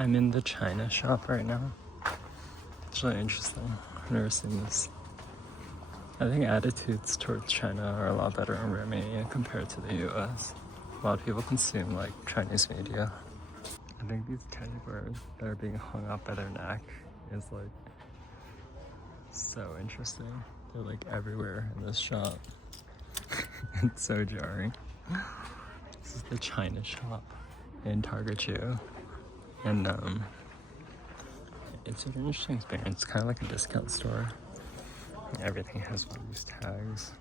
I'm in the China shop right now. It's really interesting. I've never seen this. I think attitudes towards China are a lot better in Romania compared to the US. A lot of people consume like Chinese media. I think these teddy bears that are being hung up by their neck is like so interesting. They're like everywhere in this shop. It's so jarring. This is the China shop in Target 2. And it's an interesting experience. It's kind of like a discount store. Everything has one of these tags.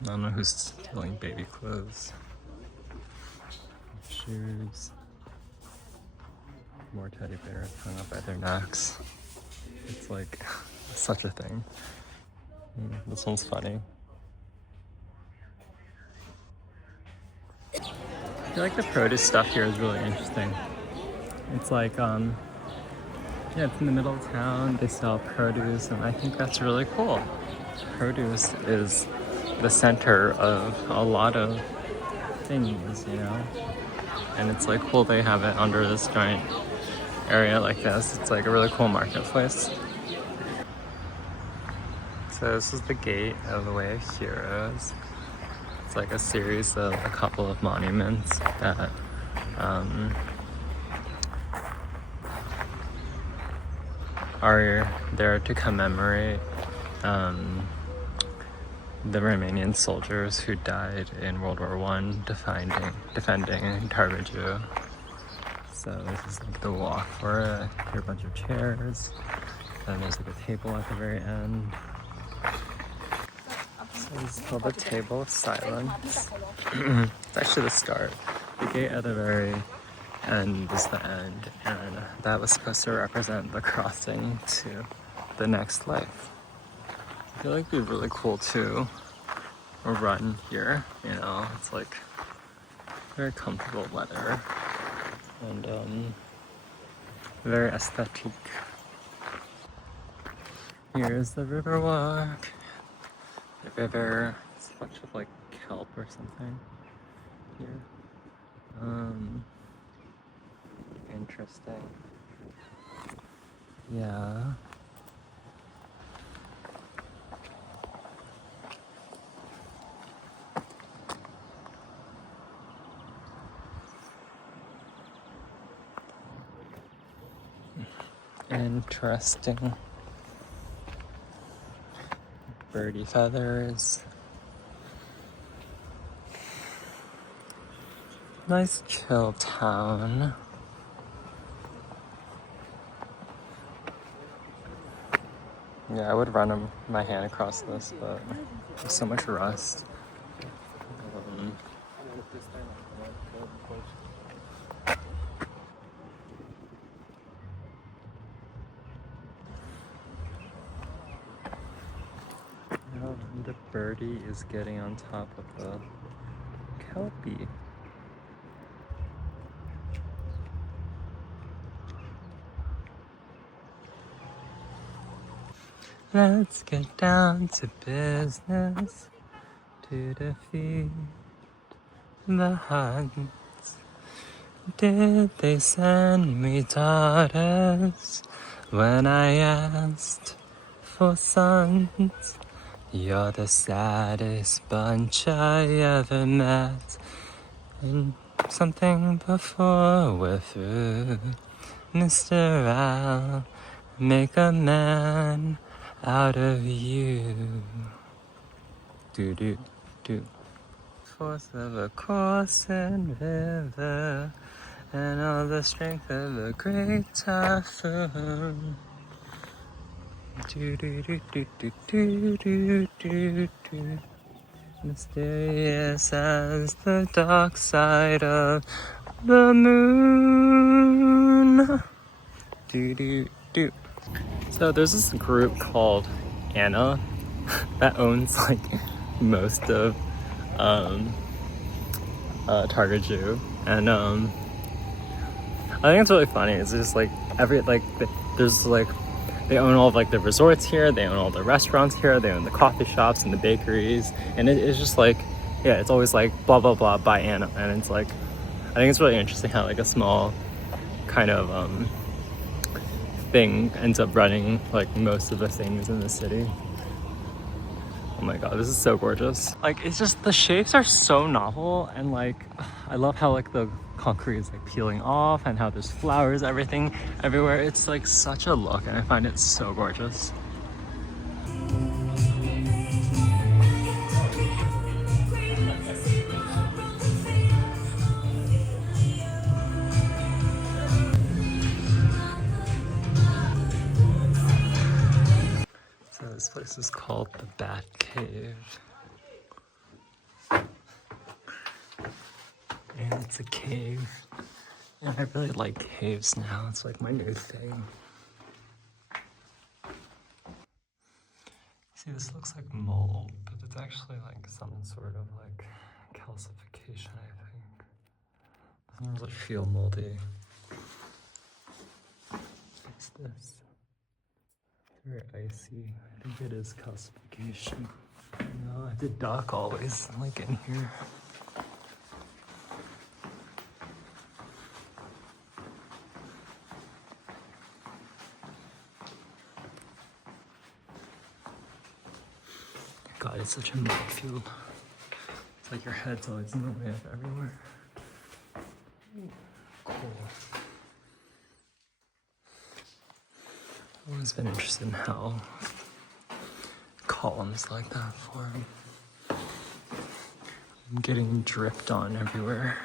I don't know who's stealing baby clothes. Shoes. More teddy bears hung up by their necks. It's like such a thing. This one's funny. I feel like the produce stuff here is really interesting. It's like, yeah, it's in the middle of town. They sell produce, and I think that's really cool. Produce is the center of a lot of things, you know? And it's like cool they have it under this giant area like this. It's like a really cool marketplace. So this is the gate of the Baia de Fier. It's like a series of a couple of monuments that are there to commemorate the Romanian soldiers who died in World War I defending Target. So this is like the walk for it. Here are a bunch of chairs. And there's like a table at the very end. So this is called the Table of Silence. It's actually the start. The gate at the very end is the end, and that was supposed to represent the crossing to the next life. I feel like it'd be really cool to run here, you know, it's like very comfortable weather and very aesthetic. Here's the river walk. The river, it's a bunch of like kelp or something here. Interesting. Yeah. Interesting. Birdie feathers. Nice chill town. Yeah, I would run my hand across this, but there's so much rust. The birdie is getting on top of the kelpie. Let's get down to business to defeat the Huns. Did they send me daughters when I asked for sons? You're the saddest bunch I ever met. And something before we're through, Mr. I'll make a man out of you. Do do do. Force of a coursing river, and all the strength of a great typhoon. Do do do do do do do do do. Mysterious as the dark side of the moon. Do do do. So there's this group called Anna that owns like most of Target Jew, and I think it's really funny. It's just like there's like they own all of like the resorts here, they own all the restaurants here, they own the coffee shops and the bakeries, and it's just like, yeah, it's always like blah blah blah by Anna, and it's like I think it's really interesting how like a small kind of thing ends up running like most of the things in the city. Oh my god, this is so gorgeous. Like, it's just, the shapes are so novel, and like, I love how like the concrete is like peeling off and how there's flowers, everything, everywhere. It's like such a look, and I find it so gorgeous. So this place is called the Bat Cave. And it's a cave. And I really like caves now. It's like my new thing. See, this looks like mold, but it's actually like some sort of like calcification, I think. Doesn't really feel moldy. What's this? Very icy. I think it is calcification. No, I did dock always, like in here. God, it's such a minefield. It's like your head's always in the way of everywhere. Cool. I've always been interested in how columns like that form. I'm getting dripped on everywhere.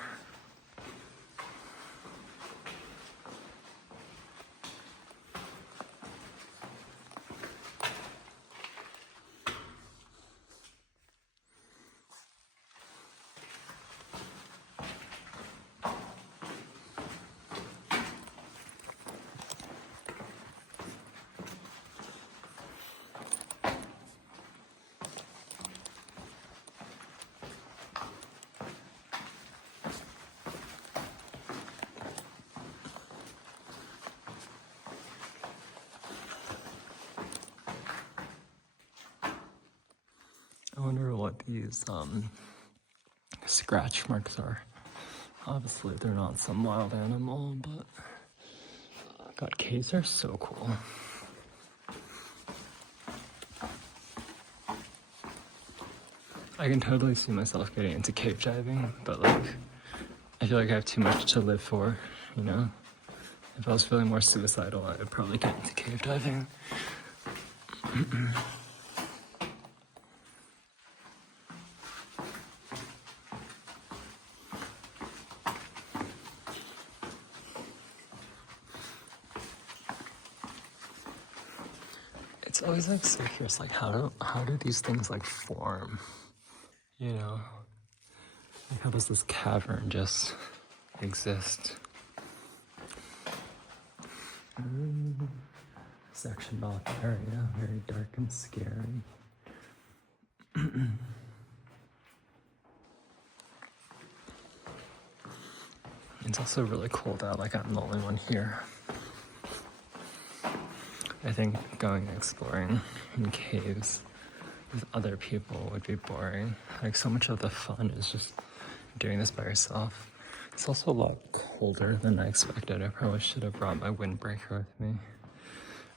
I wonder what these scratch marks are. Obviously they're not some wild animal, but God, caves are so cool. I can totally see myself getting into cave diving, but like, I feel like I have too much to live for, you know? If I was feeling more suicidal, I would probably get into cave diving. It's always like so curious, like how do these things like form? You know? Like how does this cavern just exist? Sectioned off area, very dark and scary. It's also really cold out, like I'm the only one here. I think going exploring in caves with other people would be boring. Like so much of the fun is just doing this by yourself. It's also a lot colder than I expected. I probably should have brought my windbreaker with me.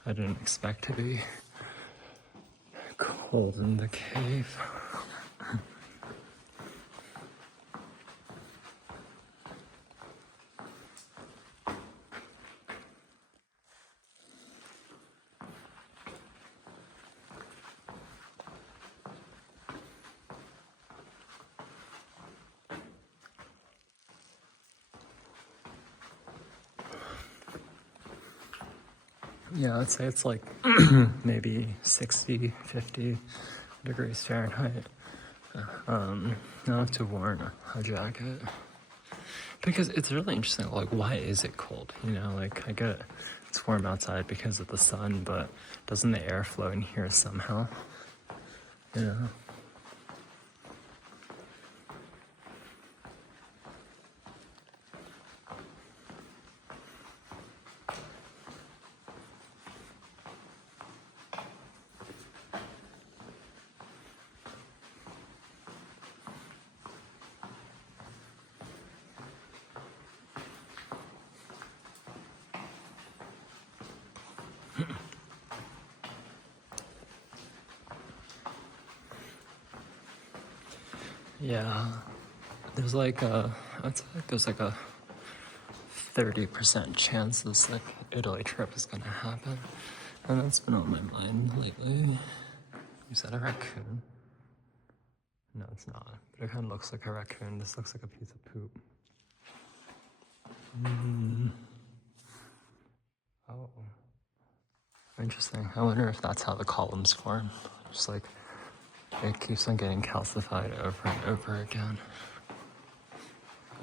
I didn't expect to be cold in the cave. Yeah, I'd say it's like maybe 60, 50 degrees Fahrenheit. I have to wear a jacket. Because it's really interesting, like, why is it cold? You know, like, I get it's warm outside because of the sun, but doesn't the air flow in here somehow? You know? Yeah, there's like I'd say like there's like a 30% chance this like Italy trip is gonna happen, and that's been on my mind lately. Is that a raccoon? No, it's not. But it kind of looks like a raccoon. This looks like a piece of poop. Oh, interesting. I wonder if that's how the columns form. Just like it keeps on getting calcified over and over again.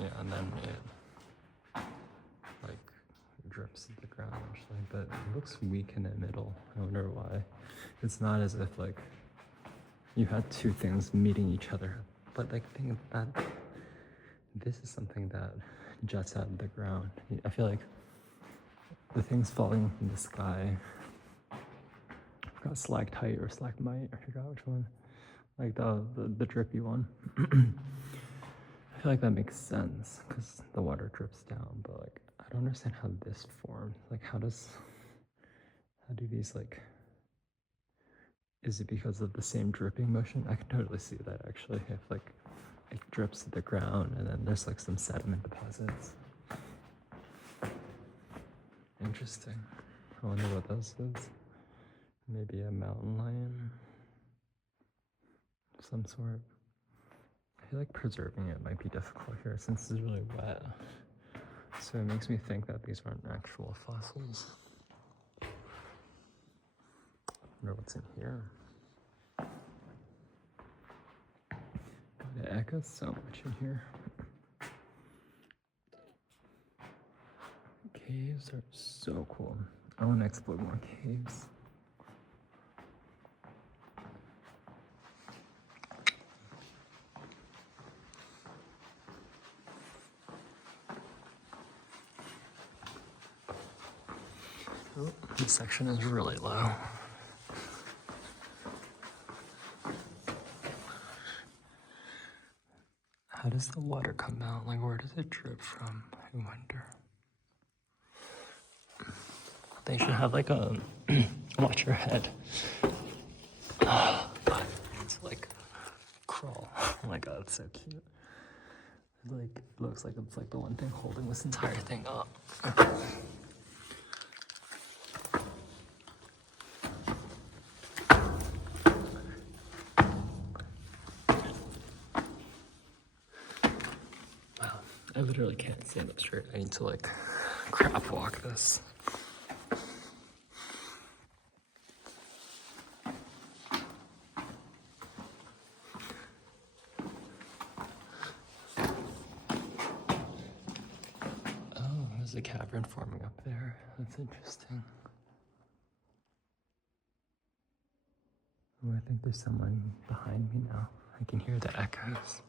Yeah, and then it like drips to the ground actually, but it looks weak in the middle. I wonder why. It's not as if like you had two things meeting each other, but like think that this is something that juts out of the ground. I feel like the things falling from the sky, I forgot stalactite or stalagmite, I forgot which one, like the drippy one. I feel like that makes sense because the water drips down, but like I don't understand how this formed. Like how do these like, is it because of the same dripping motion? I can totally see that actually, if like it drips to the ground and then there's like some sediment deposits. Interesting. I wonder what this is. Maybe a mountain lion of some sort. I feel like preserving it might be difficult here since it's really wet. So it makes me think that these aren't actual fossils. I wonder what's in here. It echoes so much in here. Caves are so cool. I want to explore more caves. Oh, this section is really low. How does the water come out? Like, where does it drip from? I wonder. They should have like a watch your head. Oh, God, it's like crawl. Oh my God, it's so cute. Like, it looks like it's like the one thing holding this entire thing up. Wow, I literally can't stand up straight. I need to like crap walk this. There's a cavern forming up there. That's interesting. Oh, I think there's someone behind me now. I can hear the echoes.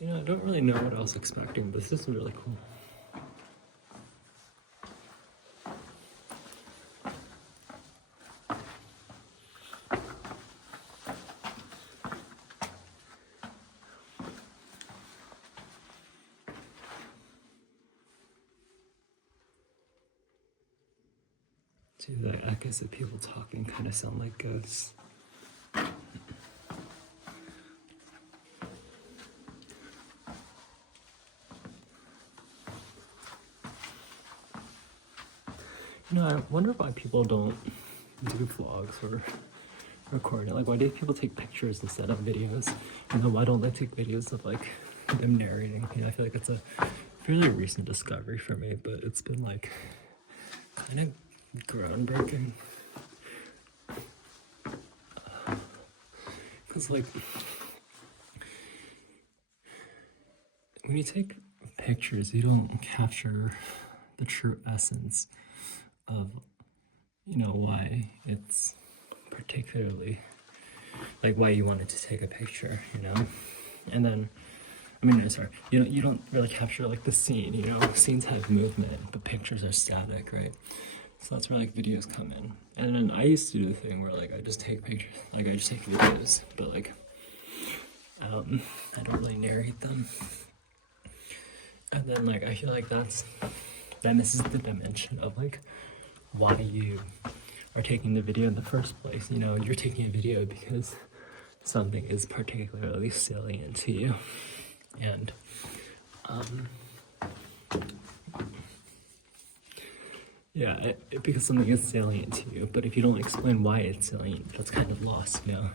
You know, I don't really know what I was expecting, but this is really cool. See, the echoes of people talking kind of sound like ghosts. You know, I wonder why people don't do vlogs or record it. Like, why do people take pictures instead of videos? And then why don't they take videos of like them narrating? You know, I feel like it's a fairly recent discovery for me, but it's been like kind of groundbreaking. Because like when you take pictures, you don't capture the true essence of, you know, why it's particularly like why you wanted to take a picture, you know. And then I mean, no, sorry, you don't really capture like the scene, you know. Scenes have movement, but pictures are static, right? So that's where like videos come in. And then I used to do the thing where like I just take pictures, like I just take videos, but like I don't really narrate them. And then like I feel like that misses the dimension of like why you are taking the video in the first place. You know, you're taking a video because something is particularly salient to you. And yeah, because something is salient to you, but if you don't explain why it's salient, that's kind of lost, you know?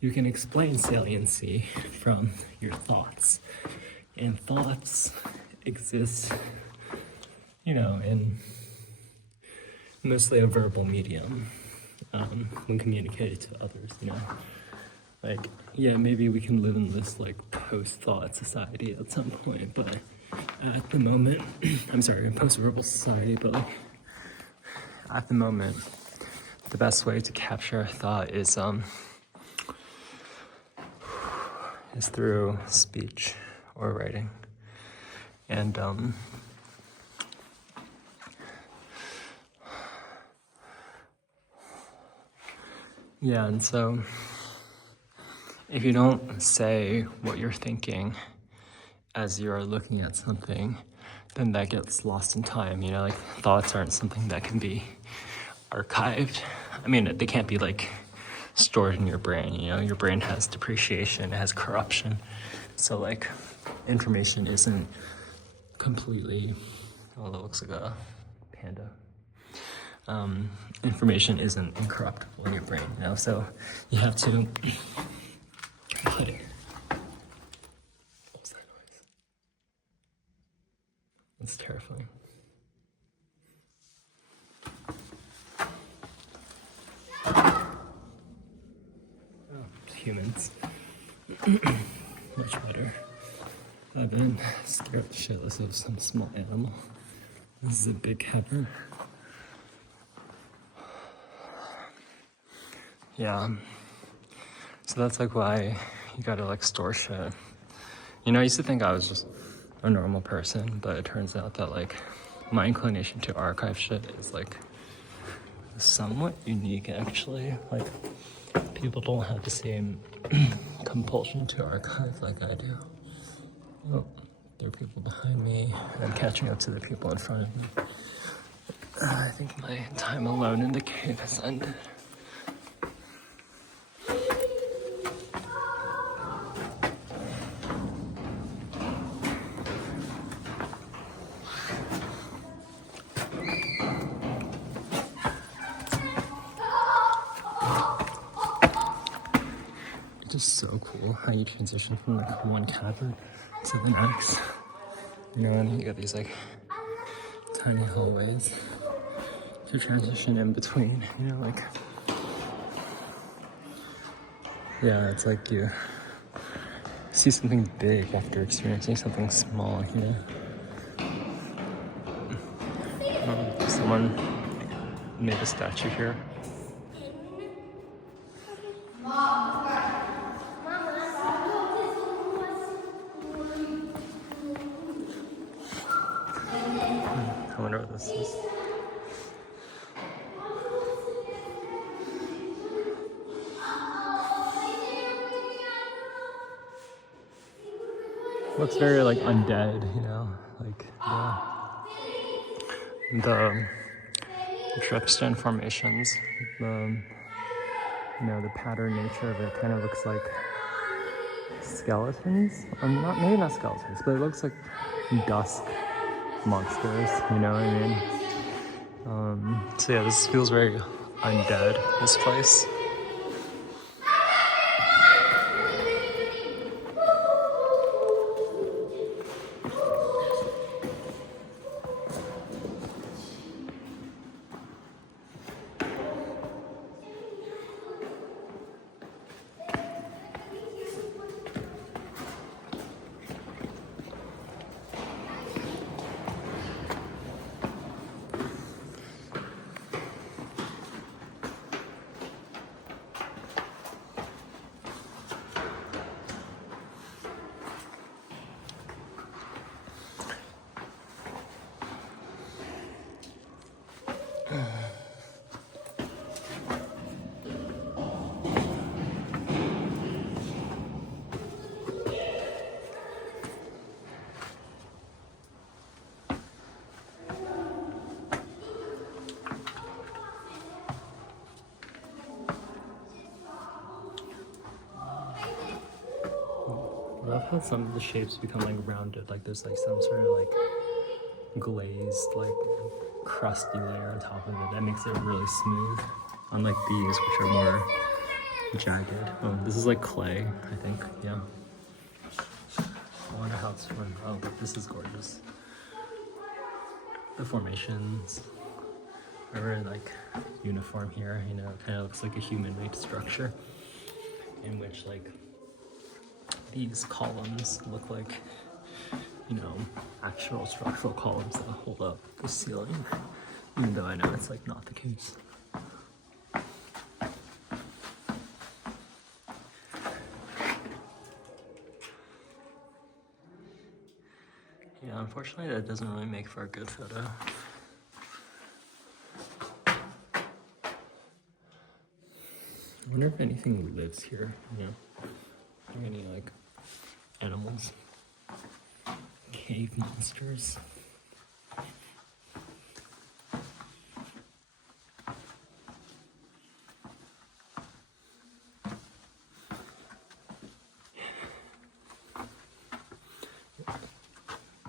You can explain saliency from your thoughts, and thoughts exist, you know, in mostly a verbal medium when communicated to others, you know? Like, yeah, maybe we can live in this like post-thought society at some point, but at the moment, I'm sorry, post-verbal society, but like, at the moment, the best way to capture a thought is through speech or writing. And yeah, and so if you don't say what you're thinking as you're looking at something, then that gets lost in time, you know, like thoughts aren't something that can be archived. I mean, they can't be like stored in your brain, you know, your brain has depreciation, it has corruption. So like information isn't completely, oh, that looks like a panda. Information isn't incorruptible in your brain, you know, so you have to put it. What was that noise? It's terrifying. Humans. Much better. I've been scared shitless of some small animal. This is a big cavern. Yeah. So that's like why you gotta like store shit. You know, I used to think I was just a normal person, but it turns out that like my inclination to archive shit is like somewhat unique actually. Like people don't have the same compulsion to archive like I do. Oh, there are people behind me, and I'm catching up to the people in front of me. I think my time alone in the cave has ended. Just so cool how you transition from like one cavern to the next. You know, and you got these like tiny hallways to transition in between, you know, like, yeah, it's like you see something big after experiencing something small, you know. Someone made a statue here. I wonder what this is. Looks very like undead, you know, like the dripstone formations, you know, the pattern nature of it kind of looks like skeletons. Not maybe not skeletons, but it looks like dusk monsters, you know what I mean? So yeah, this feels very undead, this place. how some of the shapes become like rounded, like there's like some sort of like glazed, like crusty layer on top of it that makes it really smooth. Unlike these, which are more jagged. Oh, this is like clay, I think. Yeah. I wonder how it's formed. Oh, this is gorgeous. The formations are very like uniform here. You know, it kind of looks like a human-made structure in which like these columns look like, you know, actual structural columns that hold up the ceiling, even though I know it's like not the case. Yeah, unfortunately that doesn't really make for a good photo. I wonder if anything lives here, you know? Are there any like animals? Cave monsters?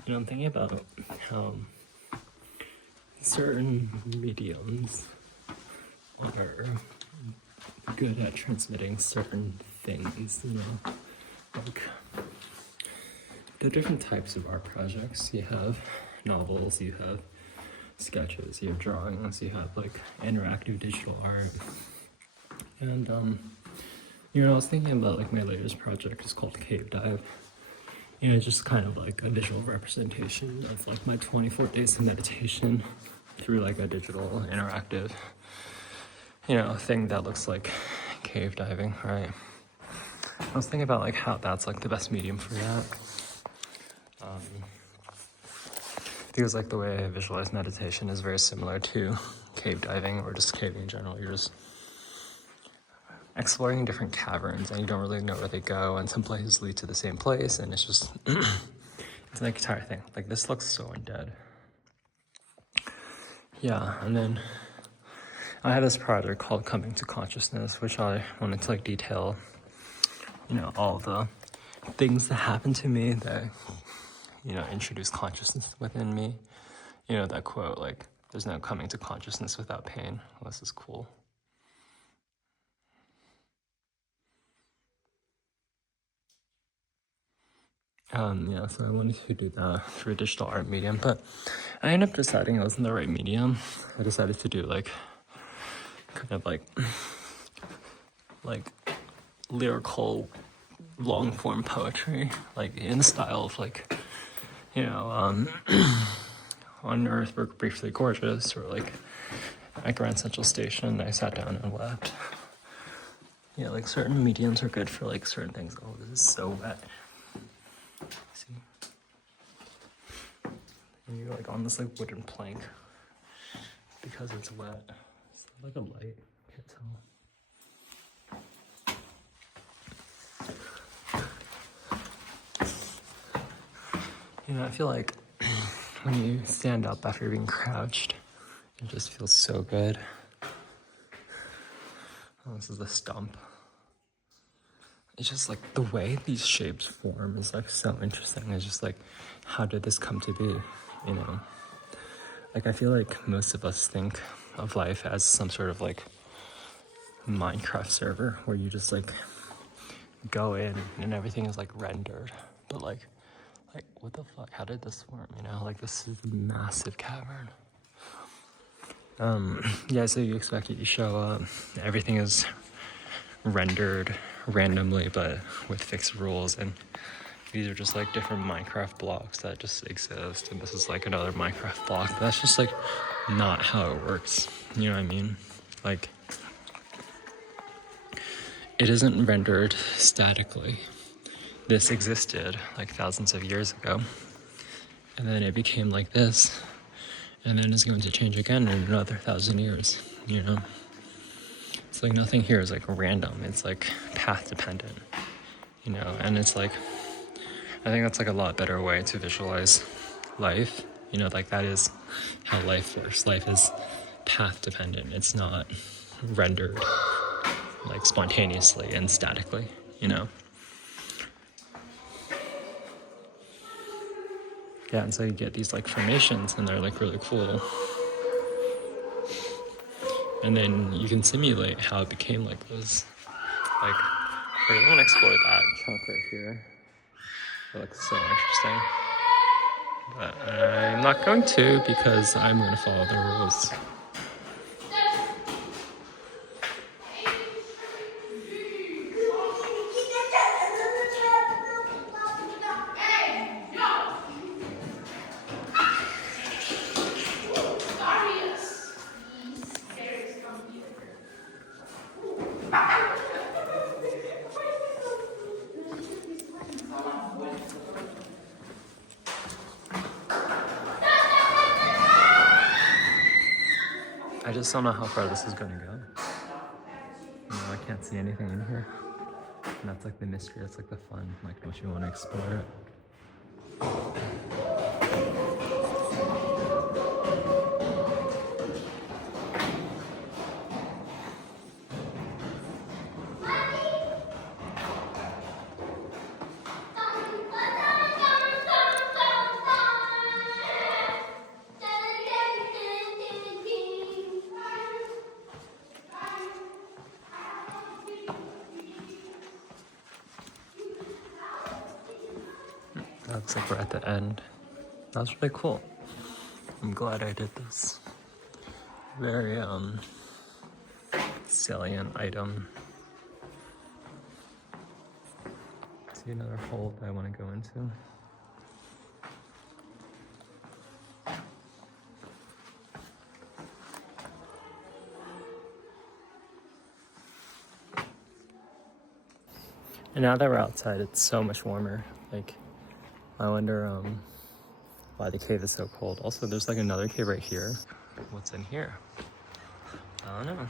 You know, I'm thinking about how certain mediums are good at transmitting certain things, you know, like the different types of art projects. You have novels, you have sketches, you have drawings, you have like interactive digital art. And you know, I was thinking about like my latest project is called Cave Dive. You know, just kind of like a visual representation of like my 24 days of meditation through like a digital interactive, you know, thing that looks like cave diving, right? I was thinking about like how that's like the best medium for that. Because like the way I visualize meditation is very similar to cave diving or just caving in general. You're just exploring different caverns and you don't really know where they go, and some places lead to the same place, and it's just it's an entire thing. Like this looks so undead. Yeah, and then I had this project called Coming to Consciousness, which I wanted to like detail, you know, all the things that happened to me that, you know, introduce consciousness within me. You know, that quote, like, there's no coming to consciousness without pain. Well, this is cool. Yeah, so I wanted to do that through a digital art medium, but I ended up deciding it wasn't the right medium. I decided to do like, kind of like lyrical long form poetry, like in the style of like, you know, On Earth We're Briefly Gorgeous, or like at Grand Central Station, I sat down and wept. Yeah, like certain mediums are good for like certain things. Oh, this is so wet. See? And you're like on this like wooden plank because it's wet. Is that like a light? Can't tell. You know, I feel like when you stand up after being crouched, it just feels so good. Oh, this is the stump. It's just like the way these shapes form is like so interesting. It's just like, how did this come to be? You know, like I feel like most of us think of life as some sort of like Minecraft server where you just like go in and everything is like rendered, but like what the fuck, how did this form? You know, like this is a massive cavern. Yeah, so you expect it to show up, everything is rendered randomly but with fixed rules, and these are just like different Minecraft blocks that just exist, and this is like another Minecraft block. That's just like not how it works, you know what I mean? Like it isn't rendered statically. This existed like thousands of years ago, and then it became like this, and then it's going to change again in another 1,000 years, you know? It's like nothing here is like random, it's like path dependent, you know? And it's like, I think that's like a lot better way to visualize life, you know, like that is how life works. Life is path dependent, it's not rendered like spontaneously and statically, you know? Yeah, and so you get these like formations and they're like really cool. And then you can simulate how it became like this. Like, we're gonna explore that chunk right here. It looks so interesting. But I'm not going to because I'm gonna follow the rules. I just don't know how far this is gonna go. You know, I can't see anything in here. And that's like the mystery, that's like the fun, like don't you want to explore it? Looks like we're at the end. That's really cool. I'm glad I did this. Very salient item. See another hole that I want to go into. And now that we're outside, it's so much warmer. Like, I wonder why the cave is so cold. Also, there's like another cave right here. What's in here? I don't know.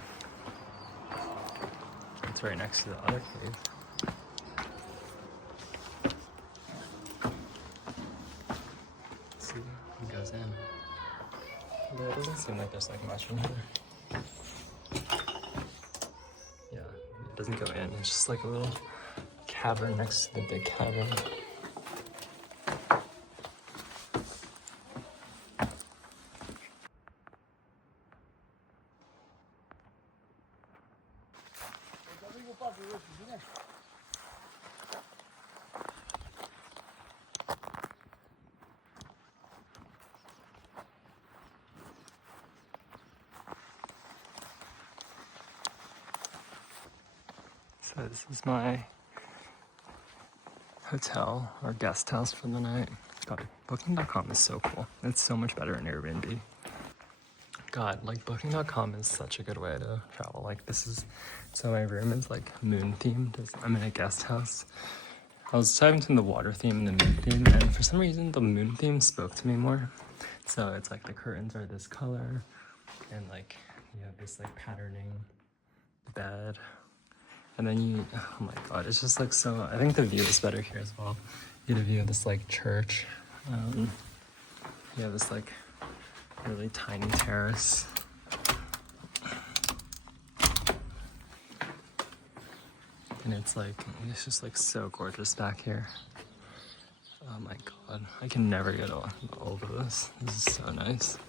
It's right next to the other cave. Let's see who goes in. Although it doesn't seem like there's like much in here. Yeah, it doesn't go in. It's just like a little cavern next to the big cavern. So this is my hotel or guest house for the night. God, booking.com is so cool. It's so much better than Airbnb. God, like booking.com is such a good way to travel. Like this is, so my room is like moon themed. I'm in a guest house. I was typing between the water theme and the moon theme, and for some reason the moon theme spoke to me more. So it's like the curtains are this color, and like you have this like patterning bed. And then you, oh my God, it's just like so, I think the view is better here as well. You get a view of this like church. You have this like really tiny terrace. And it's just like so gorgeous back here. Oh my God, I can never get over this. This is so nice.